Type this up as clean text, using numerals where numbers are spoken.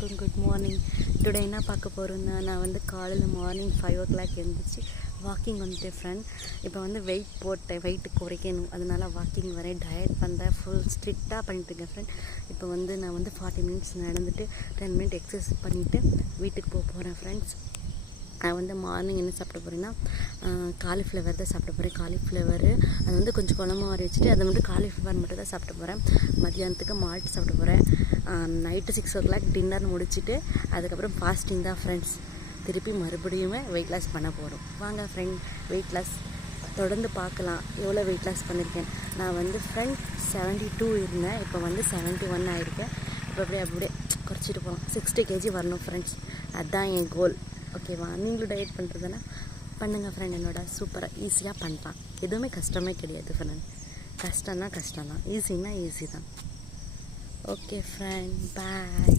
எல்லாருக்கும் good morning. Today என்ன பார்க்க போகிறோன்னா, நான் வந்து காலையில் மார்னிங் 5 o'clock எழுந்திரிச்சு வாக்கிங் வந்துட்டேன் ஃப்ரெண்ட். இப்போ வந்து வெயிட் போட்டேன், வெயிட்டு குறைக்கணும், அதனால வாக்கிங் வரேன். டயட் பண்ணுறேன், ஃபுல் ஸ்ட்ரிக்டாக பண்ணிட்டுருக்கேன் ஃப்ரெண்ட். இப்போ வந்து நான் வந்து 40 minutes நடந்துட்டு 10 minutes எக்ஸசைஸ் பண்ணிவிட்டு வீட்டுக்கு போகிறேன் ஃப்ரெண்ட்ஸ். நான் வந்து மார்னிங் என்ன சாப்பிட போகிறேன்னா, காலிஃப்ளவர் தான் சாப்பிட போகிறேன். காலிஃப்ளவரு அது வந்து கொஞ்சம் குழம்பு மாதிரி வச்சுட்டு அதை வந்து காலிஃப்ளவர் மட்டும் தான் சாப்பிட போகிறேன். மத்தியானத்துக்கு மால்ட் சாப்பிட போகிறேன். நைட்டு 6 o'clock டின்னர் முடிச்சுட்டு அதுக்கப்புறம் ஃபாஸ்டிங் தான் ஃப்ரெண்ட்ஸ். திருப்பி மறுபடியுமே வெயிட் லாஸ் பண்ண போகிறோம். வாங்க ஃப்ரெண்ட், வெயிட் லாஸ் தொடர்ந்து பார்க்கலாம். எவ்வளோ வெயிட் லாஸ் பண்ணியிருக்கேன் நான் வந்து ஃப்ரெண்ட். 72 இருந்தேன், இப்போ வந்து 71 ஆகிருக்கேன். இப்போ அப்படியே குறைச்சிட்டு போகலாம். 60 kg வரணும் ஃப்ரெண்ட்ஸ், அதுதான் என் கோல். ஓகேவா? நீங்களும் டயட் பண்ணுறதுனா பண்ணுங்கள் ஃப்ரெண்ட். என்னோட சூப்பராக ஈஸியாக பண்ணலாம். எதுவுமே கஷ்டமே கிடையாது ஃப்ரெண்ட். கஷ்டம்னா கஷ்டம்தான், ஈஸின்னா ஈஸி தான். ஓகே ஃப்ரெண்ட், பாய்.